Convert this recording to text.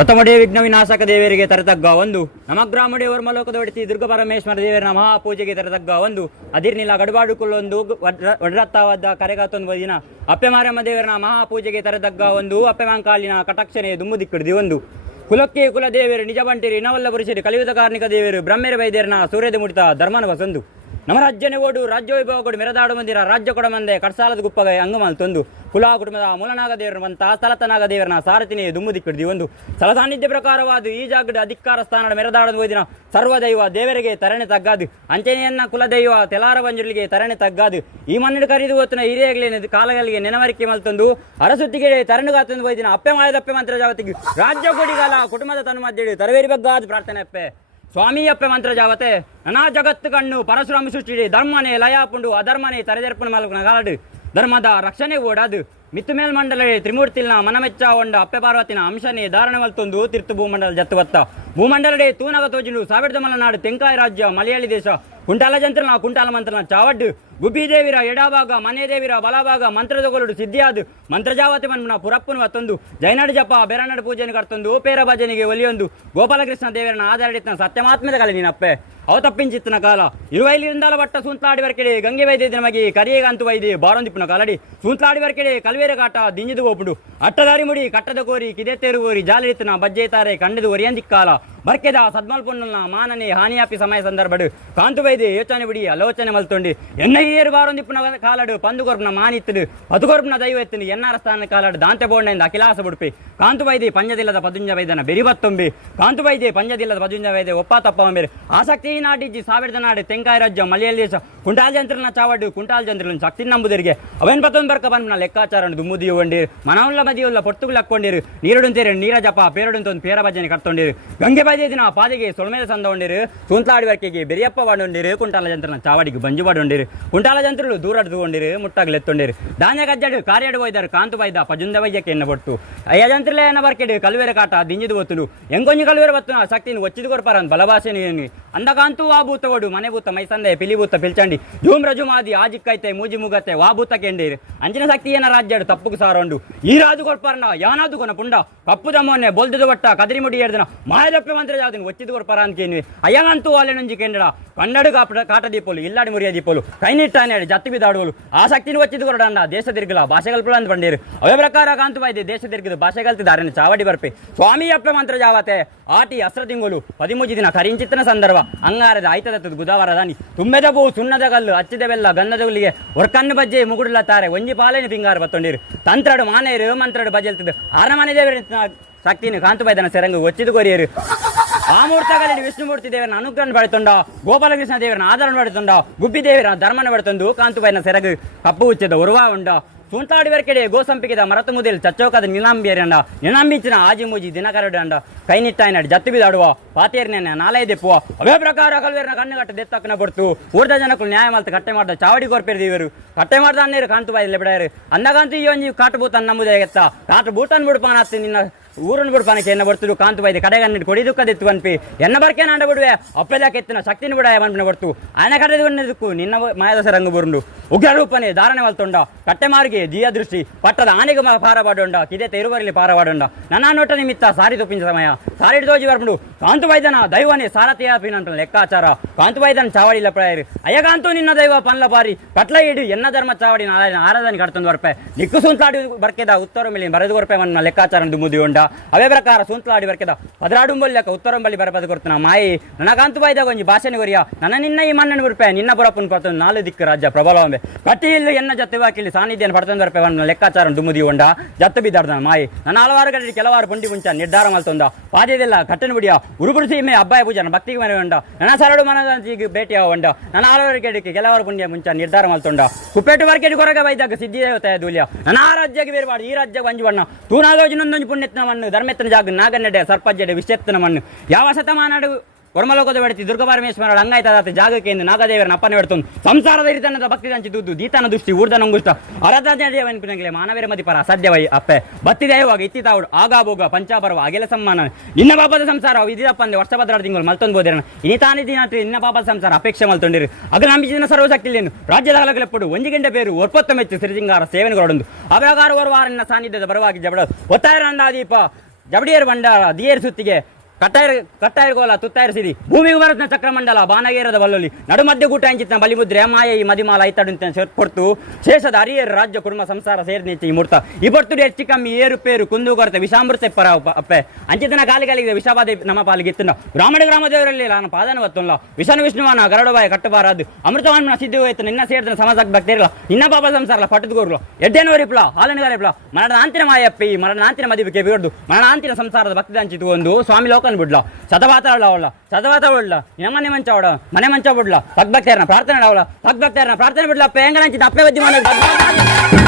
ರಥಮಡೆ ವಿಘ್ನ ವಿನಾಶಕ ದೇವರಿಗೆ ತರತಗ್ಗ ಒಂದು ನಮಗ್ರಾಮಡೆ ವರ್ಮಲೋಕದ ಒಡಿಸಿ ದುರ್ಗ ಪರಮೇಶ್ವರ ದೇವರ ಮಹಾಪೂಜೆಗೆ ತರತಗ್ಗ ಒಂದು ಅದಿರ್ನಿಲ್ಲ ಗಡಬಾಡುಕೊಳ್ಳೊಂದು ಒಡ್ರತ್ತವಾದ ಕರೆಗಾತೊಂದು ದಿನ ಅಪ್ಪೆ ಮಾರಮ್ಮ ದೇವರ ಮಹಾಪೂಜೆಗೆ ತರತಗ್ಗ ಒಂದು ಅಪ್ಪೆ ಮಾಂಕಾಲಿನ ಕಟಾಕ್ಷಣೆ ದುಮ್ಮು ದಿಕ್ಕಡಿದಿ ಒಂದು ಕುಲಕ್ಕೆ ಕುಲ ದೇವರು ನಿಜ ಬಂಟಿರಿ ಇನ್ನವಲ್ಲ ಪುರುಷರಿ ಕಲಿಯುತ ಕಾರ್ಣಿಕ ದೇವರು ಬ್ರಹ್ಮೇರ ವೈದ್ಯರನ ಸೂರ್ಯದ ಮುಡಿತ ಧರ್ಮನ ವಸಂದು ನಮ್ಮ ರಾಜ್ಯನೇ ಓಡು ರಾಜ್ಯ ವೈಭವ ಕೊಡು ಮೆರೆದಾಡು ಮಂದಿರ ರಾಜ್ಯ ಕೊಡ ಮಂದೆ ಕಡ್ಸಾಲದ ಗುಪ್ಪಗ ಅಂಗಮಾಲ್ ತಂದು ಕುಲ ಕುಟುಂಬದ ಮೂಲನಾಗ ದೇವರವಂತ ಸ್ಥಳತನಾಗ ದೇವರನ ಸಾರಥಿನೇ ದುಮ್ಮು ದಿಕ್ಕಡಿದಿ ಒಂದು ಸ್ಥಳ ಸಾನ್ನಿಧ್ಯ ಪ್ರಕಾರವಾದ ಈ ಜಾಗದ ಅಧಿಕಾರ ಸ್ಥಾನದ ಮೆರೆದಾಡದ ಓದಿನ ಸರ್ವದೈವ ದೇವರಿಗೆ ತರಣೆ ತಗ್ಗಾದು ಅಂಚನೆಯನ್ನ ಕುಲದೈವ ತೆಲಾರ ಬಂಜುರಿಗೆ ತರಣೆ ತಗ್ಗಾದು ಈ ಮಣ್ಣಿನ ಕರಿದು ಹೊತ್ತಿನ ಹಿರಿಯಗಳಿಗೆ ಕಾಲಗಳಿಗೆ ನೆನವರಿಕೆ ಮಲ್ತಂದು ಅರಸುತ್ತಿಗೆ ತರಣಗಾತಂದು ಓದಿನ ಅಪ್ಪೆ ಮಾಯದಪ್ಪೆ ಮಂತ್ರ ಜಾವತಿಗೆ ರಾಜ್ಯ ಕೊಡಿಗಾಲ ಕುಟುಂಬದ ತನ್ನ ಮಧ್ಯೆ ತರವೇರಿ ಬಗ್ಗಾದ ಪ್ರಾರ್ಥನೆ ಅಪ್ಪೆ ಸ್ವಾಮಿ ಅಪ್ಪೆ ಮಂತ್ರ ಜಾವತೆ ನನಾ ಜಗತ್ತು ಕಣ್ಣು ಪರಶುರಾಮ ಸೃಷ್ಟಿ ಧರ್ಮನೆ ಲಯಾಪುಂಡು ಅಧರ್ಮನೆ ತರೆದರ್ಪಣ ಮಲ್ಕನ ಗಾಲಡು ಧರ್ಮದ ರಕ್ಷಣೆ ಓಡಾದು ಮಿತ್ತು ಮೇಲ್ಮಂಡಲ ತ್ರಿಮೂರ್ತಿಲ್ನ ಮನಮೆಚ್ಚ ಒಂಡ ಅಪ್ಪೆ ಪಾರ್ವತಿನ ಅಂಶನೇ ಧಾರಣ ಮಲ್ತೊಂದು ತೀರ್ಥ ಭೂಮಂಡಲ ಜತ್ತುವತ್ತ ಭೂಮಂಡಲಡೆ ತೂನಗ ತೋಜಿಂಡು ಸಾವಿರದ ಮಲೆನಾಡು ತೆಂಕಾಯಿ ರಾಜ್ಯ ಮಲಯಾಳಿ ದೇಶ ಕುಂಟಾಲ ಜಂತ್ರನ ಕುಂಟಾಲ ಮಂತ್ರನ ಚಾವಡ್ಡು ಗುಬ್ಬಿದೇವಿರ ಎಡಭಾಗ ಮನೆದೇವಿರ ಬಲಭಾಗ ಮಂತ್ರದೊಗಲುಡು ಸಿದ್ಧಿಯಾದು ಮಂತ್ರಜಾವತಿ ಮನ್ಮನ ಪುರಪ್ಪನು ಅತ್ತೊಂದು ಜೈನಡು ಜಪ ಬೆರನಡು ಪೂಜೆಯನ್ನು ಕರ್ತೊಂದು ಪೇರ ಭಜನೆಗೆ ಒಲಿಯೊಂದು ಗೋಪಾಲಕೃಷ್ಣ ದೇವರನ ಆಧಾರಿತ ಸತ್ಯಮಾತ್ಮದ ಕಲೆ ನೀನಪ್ಪೆ ಅವ ತಪ್ಪಿಂಚಿತ್ತನ ಕಾಲ ಇರುವೈಲಿಂದಲ ಬಟ್ಟ ಸೂಂತ್ಲಾಡಿ ಬರ್ಕೆಡೆ ಗಂಗೆ ವೈದ್ಯ ನಮಗೆ ಕರಿಯೇಗಂತು ವೈದ್ಯ ಬಾರೊಂದಿಪ್ಪನ ಕಾಲಡಿ ಸೂಂತ್ಲಾಡಿ ಬರ್ಕೆಡೆ ಕಲ್ವೇರ ಕಾಟ ದಿಂಜಿದು ಗೋಪುಡು ಅಟ್ಟದಾರಿ ಮುಡಿ ಕಟ್ಟದ ಕೋರಿ ಕಿದೆತ್ತೇರು ಕೋರಿ ಜಾಲಿರಿತ್ತನ ಬಜ್ಜೆತಾರೆ ಕಂಡದು ಒರಿಯಂದಿಕ್ಕಾಲ ಬರ್ಕೆದ ಸದ್ಮಲ್ಪೊನ್ನ ಮಾನನೆ ಹಾನಿಯಾಪಿ ಸಮಯ ಸಂದರ್ಭಡು ಕಾಂತು ವೈದ್ಯ ಯೋಚನೆ ಬಿಡಿ ಆಲೋಚನೆ ಮಲ್ತೊಂಡಿ ಎನ್ನ ಏರು ಬಾರೊಂದಿಪ್ಪನ ಕಾಲಡು ಪಂದುಗೊರ್ಪನ ಮಾನಿತ್ತಡು ಪತುಗೊರ್ಪನ ದೈವ ಎತ್ತನು ಎನ್ನಾರ ಸ್ಥಾನ ಕಾಲಡು ದಾಂತೆ ಬೋಂಡೆಯಿಂದ ಅಖಿಲಾಸ ಬುಡುಪಿ ಕಾಂತು ವೈದ್ಯ ಪಂಜದಿಲ್ಲದ ಪದುಂಜ ವೈದ್ಯನ ಬೆರಿಬತ್ತೊಂಬಿ ಕಾಂತು ವೈದ್ಯ ಪಂಜದಿಲ್ಲದ ಪದುಂಜ ವೈದ್ಯ ಒಪ್ಪ ತಪ್ಪ ಬೇರೆ ಆಸಕ್ತಿ ನಾಡಿಜ್ಜಿ ಸಾವಿರದ ನಾಡು ತೆಂಕಾಯಿ ರಾಜ್ಯ ಮಲಯಾಳಿ ದೇಶ ಕುಂಟಾಲ್ ಜಂತ್ರನ ಚಾವಡು ಕುಂಟಾಲ್ ಜಂತ್ರನ ಶಕ್ತಿ ನಂಬುದರಿಗೆ ಅವೇನ್ ಪತ್ತೊಂದು ಬರ್ಕ ಬಂದ ಲೆಕ್ಕಾಚಾರ ದುಮ್ಮುದಿಯು ಒಂಡಿರು ಮನವುಳ್ಳ ಮದಿಯುಳ್ಳ ಪೊರ್ತುಗಳು ಹಾಕೊಂಡಿರು ನೀರುಡುಂತೇರಿ ನೀರ ಜಪ ಪೇರಡುಂತ ಪೇರ ಭಜನೆ ಕರ್ತೊಂಡಿರು ಗಂಗೆ ಬೈದೇ ದಿನ ಪಾದಿಗೆ ಸೊಳಮೇಲೆ ಸಂದ ಹೊಂಡಿರು ಸೂಂತ್ಲಾಡಿ ವರ್ಕೆಗೆ ಬೆರಿಯಪ್ಪ ಬಾಡೊಂಡಿರು ಕುಂಟಾಲ ಜಂತ್ರನ ಚಾವಡಿಗೆ ಬಂಜು ಬಾಡೊಂಡಿರು ಕುಂಟಾಲ ಜಂತ್ರಗಳು ದೂರಡ್ದು ಕೊಂಡಿರು ಮುಟ್ಟಾಗ್ಲು ಎತ್ತೊಂಡಿರು ಧಾನ್ಯ ಗಜ್ಜಡು ಕಾರ್ಯಾಡು ಹೋಯ್ದಾರು ಕಾಂತು ಬೈದ ಪಜುಂದ ವೈದ್ಯಕ್ಕೆ ಎನ್ನ ಬಟ್ಟು ಅಯ್ಯ ಜಂತ್ರಲೆ ಎನ್ನ ಬರ್ಕೆಡು ಕಲ್ವೇರ ಕಾಟ ದಿಂಜಿದು ಒತ್ತುಡು ಎಂಗೊಂಜಿ ಕಲ್ವೇರ ಬತ್ತು ಶಕ್ತಿನ ಒಚ್ಚಿದು ಕೊಡ್ಪಾರ ಅಂತ ಬಲಭಾಷೆ ಅಂದಕಾಂತೂ ವಾ ಭೂತವಡು ಮನೆ ಭೂತ ಮೈಸಂದೆ ಪಿಲಿಭೂತ ಪಿಲ್ಚಂಡಿ ಜೂಮ್ ರಜುಮಾದಿ ಆಜಿಕ್ಕೈತೆ ಮೂಜಿ ಮುಗತ್ತೆ ವಾ ಭೂತ ಕೆಂಡೀರು ಅಂಚಿನ ಶಕ್ತಿ ಏನ ರಾಜ್ಯಡು ತಪ್ಪುಗೆ ಸಾರೋಂಡು ಈ ರಾಜು ಕೊಡ್ಪಾರನ ಯಾನಾದು ಕೊನ ಪುಂಡ ಕಪ್ಪು ದಮ್ಮೊನ್ನೆ ಬೊಲ್ದು ಕೊಟ್ಟ ಕದಿರಿ ಮುಡಿ ಹಿಡ್ದನ ಮಾಯದಪ್ಪೆ ಮಂತ್ರ ಜಾವದಿನ ಒಚ್ಚಿದು ಕೊಡ್ಪಾರ ಅಂತ ಕೇನ್ವಿ ಅಯ್ಯಂತೂ ಅಲೆ ನುಂಜಿ ಕೆಂಡಡ ಕನ್ನಡು ಕಾಟ ದೀಪೋಲು ಇಲ್ಲಾಡಿ ಮುರಿಯ ದೀಪೋಲು ಕೈನಿಟ್ಟಾನೆ ಜತ್ತಿ ಬಿದಾಡುವಲು ಆ ಶಕ್ತಿನ ಒಚ್ಚಿದು ಕೊಡಂಡ ದೇಶ ತಿರ್ಗಲ ಭಾಷೆಗಲ್ಪಳ ಅಂತ ಬಂಡೀರು ಅವೇ ಪ್ರಕಾರ ಕಾಂತು ಬಾಯ್ದೆ ದೇಶ ತಿರ್ಗಿದು ಭಾಷೆಗಲ್ತಿದ್ದಾರೆ ಚಾವಡಿ ಬರ್ಪೆ ಸ್ವಾಮಿ ಅಪ್ಪೆ ಮಂತ್ರ ಜಾವತೆ ಆಟಿ ಅಸ್ರ ತಿಂಗಳು 13 ದಿನ ಕರಿಂಚಿತ್ತನ ಸಂದರ್ಭ ಅಂಗಾರದ ಆಯ್ತದತ್ತದ ಗುದಾವಾರ ದಾನಿ ತುಂಬೆದ ಬೂ ಸುಣ್ಣದ ಕಲ್ಲು ಹಚ್ಚಿದ ಬೆಲ್ಲ ಗಂಧದ ಹುಲ್ಲಿಗೆ ಒರ್ಕನ್ನು ಬಜ್ಜೆ ಮುಗುಡುಲ ತಾರೆ ಒಂಜಿ ಪಾಲೇನ ಪಿಂಗಾರ ಬತ್ತೊಂಡಿರು ತಂತ್ರಡು ಮಾನೇರು ಮಂತ್ರಡು ಬಜೆಲ್ತದ ಅರಮನೆ ದೇವರ ಶಕ್ತಿನ ಕಾಂತು ಬೈದನ ಸೆರಂಗು ಒಚ್ಚಿದು ಕೊರಿಯರು ಆ ಮೂರ್ತಗಳಲ್ಲಿ ವಿಷ್ಣುಮೂರ್ತಿ ದೇವರನ ಅನುಗ್ರಹ ಪಡೆತೊಂಡ ಗೋಪಾಲಕೃಷ್ಣ ದೇವರನ ಆಧಾರ ಪಡೆತೊಂಡ ಗುಬ್ಬಿ ದೇವರ ಧರ್ಮನ ಪಡೆತೊಂದು ಕಾಂತು ಬೈದನ ಸೆರಗು ಕಪ್ಪು ಉಚ್ಚದ ಉರುವಾ ಉಂಡ ಸೂಂತಾಡಿ ವರ್ಕೆಡೆ ಗೋಸಂಪಿಗೆದ ಮರತು ಮುದೇಲ್ ಚಚ್ಚೋಕದ ನಿಲಾಂಬಿಯರಂಡ ನಿಲಾಂಬಿಂಚಿನ ಆಜಿ ಮೂಜಿ ದಿನಕರಡು ಅಂಡ ಕೈನಿಟ್ಟಾಯಿನಾಡಿ ಜತ್ತು ಬಿದಾಡುವ ಪಾತೇರ್ನ ನಾಲಯ ದೆಪ್ಪುವ ಅವೇ ಪ್ರಕಾರ ಕಲ್ವೇರ್ನ ಕಣ್ಣುಗಟ್ಟ ದೆತ್ತಕ್ಕನ ಕೊಡ್ತು ಊರ್ದ ಜನಕ್ಕಳು ನ್ಯಾಯ ಮಲ್ತ ಕಟ್ಟೆ ಮಾಡ್ದ ಚಾವಡಿ ಕೊರ್ಪೇರಿದ ಇವರು ಕಟ್ಟೆ ಮಾಡ್ದ ಅನ್ನೇರು ಕಾಂತು ಬಾಯಿಲ್ಲ ಬಿಡಾರು ಅಂದಗಂತೂ ಈ ಒಂಜಿ ಕಾಟು ಬೂತನ್ ನಮ್ಮದೇ ಎತ್ತ ಕಾಟು ಬೂಟನ್ ಬಿಡ್ಪಾನ ಹತ್ತಿ ನಿನ್ನ ಊರನ್ನು ಬಿಡ್ಪಾನಕ್ಕೆ ಎನ್ನ ಬರ್ತರು ಕಾಂತು ಬಾಯ್ದೆ ಕಡೆಗನ್ನ ಕೊಡಿ ದುಃಖದಿತ್ತು ಅನ್ಪಿ ಎನ್ನ ಬರ್ಕೆ ನಾಂಡ ಬಿಡುವೆ ಅಪ್ಪೆಲ್ಲ ಕೆತ್ತಿನ ಶಕ್ತಿನ ಬಿಡ ಮನ್ಪಿನ ಬರ್ತು ಆನೆ ಕಡೆದು ಬಣ್ಣದಕ್ಕೂ ನಿನ್ನ ಮಾಯದಸ ರಂಗು ಬರುಂಡು ಉಗ್ರ ರೂಪನೆ ಧಾರಣೆ ಮಲ್ತೊಂಡ ಕಟ್ಟೆ ಮಾರ್ಗೆ ಜಿಯ ದೃಷ್ಟಿ ಪಟ್ಟದ ಆನೆಗೆ ಪಾರವಾಡೊಂಡ ಕಿದೆ ತೆರುವರಲ್ಲಿ ಪಾರವಾಡೊಂಡ ನನ್ನ ನೋಟ ನಿಮಿತ್ತ ಸಾರಿ ತಪ್ಪಿನ ಸಮಯ ಸಾರಿ ದೋಜಿ ಬರ್ಬಿಡು ಕಾಂತು ಬಾಯ್ದನ ದೈವನೇ ಸಾರಥಿಯ ಪಿನಂತ ಲೆಕ್ಕಾಚಾರ ಕಾಂತು ಬಾಯ್ದನ ಚಾವಡಿ ಲಪ್ರಾಯರು ಅಯ್ಯಗಾಂತೂ ನಿನ್ನ ದೈವ ಪನ್ಲ ಪಾರಿ ಪಟ್ಲ ಇಡು ಎನ್ನ ಧರ್ಮ ಚಾವಡಿ ಆರಾಧನೆ ಕಟ್ತೊಂದು ಬರ್ಪೆ ನಿಕ್ಕು ಸೂಂತ್ಲಾಡಿ ಬರ್ಕೆದ ಉತ್ತರ ಮೇಲೆ ಬರೆದು ಕೊರ್ಪೆ ಮನ್ನ ಲೆಕ್ಕಾಚಾರ ದುಮ್ಮುದಿ ಉಂಡ ಅವೇ ಪ್ರಕಾರ ಸೂಂತ್ಲಾಡಿ ಬರ್ಕೆದ ಪದರಾಡುಂಬಲ್ಯಕ ಉತ್ತರಂಬಲ್ಲಿ ಬರಪದ ಕೊಡ್ತಾನ ಮಾಯಿ ನನ್ನ ಕಾಂತು ಬಾಯ್ದಾಗ ಒಂಜಿ ಭಾಷೆನ ಕೊರಿಯ ನನ್ನ ನಿನ್ನ ಈ ಮಣ್ಣನ್ನು ಬಿಡ್ಪೆ ನಿನ್ನ ಬುರಪ್ಪನ ಕೊಡ್ತೊಂದು 4 ದಿಕ್ಕು ರಾಜ್ಯ ಪ್ರಬಲವಂಬೆ ಕಟ್ಟಿ ಇಲ್ಲಿ ಎನ್ನ ಜತ್ತು ಬಾಕಿಲಿ ಸಾನ್ನಿಧ್ಯನ ಪಡ್ತೊಂದು ಬರ್ಪೆ ಮನ್ನ ಲೆಕ್ಕಾಚಾರ ದುಮ್ಮುದಿ ಉಂಡ ಜತ್ತು ಬಿದ್ದಾಡ್ದ ಮಾಯಿ ನನ್ನ ಹಲವಾರು ಗಂಟೆ ಕೆಲವಾರು ಪುಂಡಿ ಮುಂಚ ನಿರ್ಧಾರ ಮಲ್ತೊಂದ ಪಾದ್ಯದೆಲ್ಲ ಕಟ್ಟನ ಬಿಡಿಯ ಉರುಪುರು ಸೀಮೆ ಅಬ್ಬಾಯ ಪೂಜನ ಭಕ್ತಿಗೆ ಮನೆ ಉಂಡ ನನ್ನ ಸರಡು ಮನದಂತಿಗೆ ಭೇಟಿಯ ಉಂಡ ನನ್ನ ಹಲವಾರು ಗಡಿಕೆ ಕೆಲವಾರು ಪುಣ್ಯ ಮುಂಚ ನಿರ್ಧಾರ ಮಲ್ತೊಂಡ ಕುಪ್ಪೆಟ್ಟು ವರ್ಕೆಟ್ ಕೊರಗ ಬೈದಾಗ ಸಿದ್ಧಿ ದೇವತೆಯ ದೂಲ್ಯ ನನ್ನ ಆ ರಾಜ್ಯಕ್ಕೆ ಬೇರ್ಬಾಡು ಈ ರಾಜ್ಯ ಬಂಜು ಬಣ್ಣ ತೂನಾದೋಜಿನೊಂದೊಂದು ಪುಣ್ಯತ್ನ ಮಣ್ಣು ಧರ್ಮೆತ್ತನ ಜಾಗ ನಾಗನ್ನಡೆ ಸರ್ಪಜ್ಜಡೆ ವಿಶ್ವತ್ನ ಮಣ್ಣು ಯಾವ ಶತಮಾನಡು ವರ್ಮಲೋಕದ ಬಡ್ತಿ ದುರ್ಗ ಪರಮೇಶ್ವರ ಅಂಗಾಯ್ತದಾತ ಜಾಗಕ್ಕೆ ಎಂದು ನಾಗದೇವರನ ಅಪ್ಪನ ಹೊಡ್ತೊಂದು ಸಂಸಾರದ ಹಿರಿತನದ ಭಕ್ತಿ ದಂಚಿ ದುದ್ದು ದೀತನ ದೃಷ್ಟಿ ಊರ್ದ ನಂಗುಷ್ಟ ಅರದೇವನಿಗೆ ಮಾನವೀರ ಮತಿಪರ ಅಸಾಧ್ಯವೈ ಅಪ್ಪೆ ಬತ್ತಿದೇವಾಗ ಇತ್ತಿತಾವುಡು ಆಗಾಬೋಗ ಪಂಚಾಪರ್ವ ಅಗೆಲ ಸಮ್ಮಾನ ನಿನ್ನ ಪಾಪದ ಸಂಸಾರ ಇದಿದಪ್ಪ ಅಂದ್ರೆ ವರ್ಷ ಭದ್ರಾಡ ತಿಂಗಳು ಮಲ್ತೊಂದು ಬೋದಿರಣ ಇನಿತಾನಿ ದಿನಾತ್ರಿ ನಿನ್ನ ಪಾಪದ ಸಂಸಾರ ಅಪೇಕ್ಷೆ ಮಲ್ತೊಂಡಿರು ಅಗ ನಂಬಿಸಿನ ಸರ್ವಶಕ್ತಿಲೇನು ರಾಜ್ಯದ ಹಲಗಲೆಪ್ಪಡು ಒಂಜಿ ಗಂಟೆ ಪೇರು ಒಪ್ಪತ್ತ ಮೆಚ್ಚು ಸಿರಿಸಿಂಗಾರ ಸೇವೆನಗೊಡೊಂದು ಅಭ್ಯಾಗಾರ ವಾರ ನಿನ್ನ ಸಾನ್ನಿಧ್ಯದ ಬರವಾಗಿ ಜಬಡ ಒತ್ತಾಯ ನಂದಾದೀಪ ಜಬಡಿಯರ್ ಬಂಡಾರ ದಿಯೇರ್ ಸುತ್ತಿಗೆ ಕಟ್ಟಾಯರ್ಗೋಲ ತುತ್ತಾಯಿರಿಸಿದಿ ಭೂಮಿಗೆ ಬರತ್ನ ಚಕ್ರಮಂಡಲ ಬಾನಗೇರದ ಬಲ್ಲೊಲಿ ನಡು ಮಧ್ಯ ಗೂಟ ಅಂಚಿತ್ನ ಬಲಿಮುದ್ರೆ ಮಾಯ ಈ ಮದಿಮಾಲ ಐತಾಡು ಕೊಡ್ತು ಶೇಷದ ಹರಿಯರು ರಾಜ್ಯ ಕುಟುಂಬ ಸಂಸಾರ ಸೇರಿನಿಚ್ಚಿ ಈ ಮೂರ್ತ ಈ ಬರ್ತುಡು ಹೆಚ್ಚು ಕಮ್ಮಿ ಏರುಪೇರು ಕುಂದು ಕೊರತೆ ವಿಷಾಮೃತ ಪರ ಅಪ್ಪೆ ಅಂಚಿತನ ಕಾಲಿಗಳಿಗೆ ವಿಷಬಾಧೆ ನಮ್ಮ ಪಾಲಿಗೆ ಇತ್ತು ಬ್ರಾಹ್ಮಣ ಗ್ರಾಮದೇವರಲ್ಲಿ ನಾನು ಪಾದನ ಬತ್ತಲ್ಲ ವಿಷನು ವಿಷ್ಣುವನ ಗರಡುಬಾಯ ಕಟ್ಟಬಾರದು ಅಮೃತವನ್ನ ಸಿದ್ಧಿ ಹೋಯ್ತು ನಿನ್ನ ಸೇರಿದ ಸಮಾಜ ಭಕ್ತಿರಲ್ಲ ನಿನ್ನ ಪಾಪ ಸಂಸಾರ ಪಟ್ಟದ್ಗೋರ್ಲು ಎಡ್ಡೇನವರಿಪ್ಲ ಹಾಲನುಗಾರಿಪ್ಲ ಮರಣಾಂತಿನ ಮಾಯಪ್ಪಿ ಮರಣಾಂತಿನ ಮದಿವಿಕೆ ಬಿಡ್ದು ಮರಣಾಂತಿನ ಸಂಸಾರದ ಭಕ್ತಿ ಹಂಚಿತು ಒಂದು ಸ್ವಾಮಿ ಲೋಕ ಬಿಡ್ಲ ಶತವಾತ ಬಿಡ್ಲ ಮನೆ ಮಂಚ ಬಿಡ್ಲ ಭಕ್ತರ್ನ ಪ್ರಾರ್ಥನೆ ಪ್ರಾರ್ಥನೆ ಬಿಡ್ಲ ಅಪ್ಪ ಹೆಂಗ ಅಪ್ಪೆ ಬದ್ದಿ